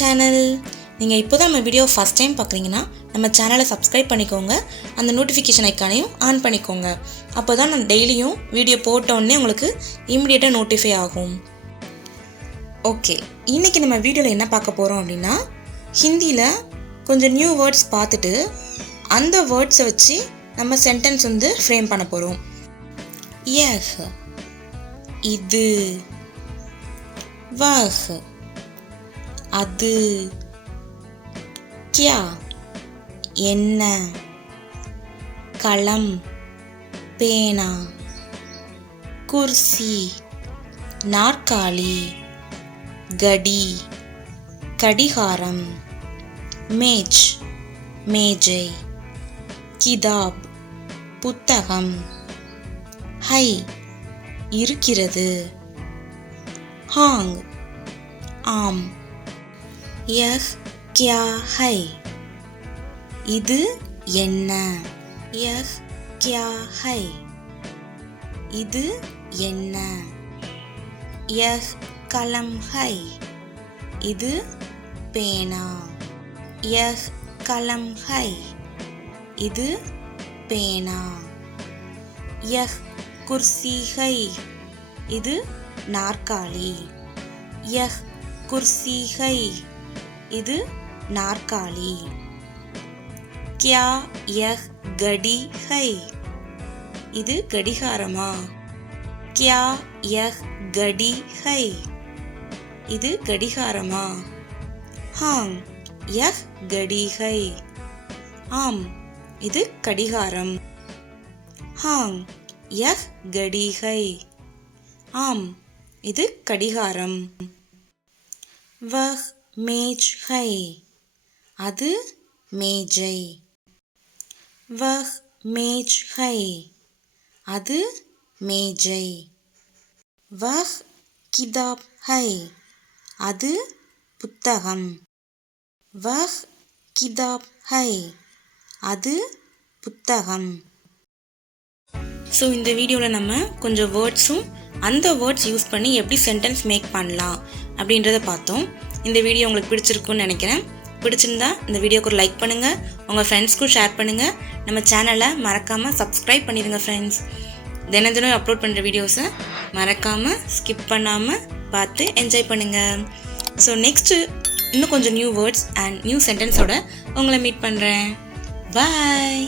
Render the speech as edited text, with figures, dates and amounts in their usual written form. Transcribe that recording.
Channel. நீங்கள் இப்போ தான் நம்ம வீடியோ ஃபஸ்ட் டைம் பார்க்குறீங்கன்னா நம்ம சேனலை சப்ஸ்கிரைப் பண்ணிக்கோங்க. அந்த நோட்டிஃபிகேஷன் ஐக்கானையும் ஆன் பண்ணிக்கோங்க. அப்போ தான் நான் டெய்லியும் வீடியோ போட்டோடனே உங்களுக்கு இமிடியேட்டாக நோட்டிஃபை ஆகும். ஓகே, இன்றைக்கி நம்ம வீடியோவில் என்ன பார்க்க போகிறோம் அப்படின்னா, ஹிந்தியில் கொஞ்சம் நியூ வேர்ட்ஸ் பார்த்துட்டு அந்த வேர்ட்ஸை வச்சு நம்ம சென்டென்ஸ் ஃப்ரேம் பண்ண போகிறோம். யஹ், இது. வஹ், அது. கியா, என்ன. களம், பேனா. குர்சி, நாற்காலி. கடி, கடிகாரம். மேஜ், மேஜை. கிதாப், புத்தகம். ஹை, இருக்கிறது. ஹாங், ஆம். யஹ் கியா ஹை, இது என்ன. யஹ் கியா ஹை, இது என்ன. யஹ் கலம் ஹை, இது பேனா. யஹ் கலம் ஹை, இது பேனா. யஹ் குர்சி ஹை, இது நாற்காலி. யஹ் குர்சி ஹை, இது நாற்காலி. கியா யஹ் கடி ஹை, இது கடிகாரமா. கியா யஹ் கடி ஹை, இது கடிகாரமா. ஹாங் யஹ் கடி ஹை, ஆம், இது கடிகாரம். ஹாங் யஹ் கடி ஹை, ஆம், இது கடிகாரம். வஹ் மேஜ் ஹை, அது மேஜை. வஹ் மேஜ் ஹை, அது மேஜை. வஹ் கிதாப் ஹை, அது புத்தகம். வஹ் கிதாப் ஹை, அது புத்தகம். ஸோ இந்த வீடியோவில் நம்ம கொஞ்சம் வேர்ட்ஸும் அந்த வேர்ட்ஸ் யூஸ் பண்ணி எப்படி சென்டென்ஸ் மேக் பண்ணலாம் அப்படின்றத பார்த்தோம். இந்த வீடியோ உங்களுக்கு பிடிச்சிருக்குன்னு நினைக்கிறேன். பிடிச்சிருந்தா இந்த வீடியோக்கு ஒரு லைக் பண்ணுங்கள், உங்கள் ஃப்ரெண்ட்ஸ்க்கும் ஷேர் பண்ணுங்கள். நம்ம சேனலை மறக்காமல் சப்ஸ்கிரைப் பண்ணிடுங்க ஃப்ரெண்ட்ஸ். தினம் தினம் அப்லோட் பண்ணுற வீடியோஸை மறக்காமல் ஸ்கிப் பண்ணாமல் பார்த்து என்ஜாய் பண்ணுங்கள். ஸோ நெக்ஸ்ட்டு இன்னும் கொஞ்சம் நியூ வேர்ட்ஸ் அண்ட் நியூ சென்டென்ஸோட உங்களை மீட் பண்ணுறேன். பாய்.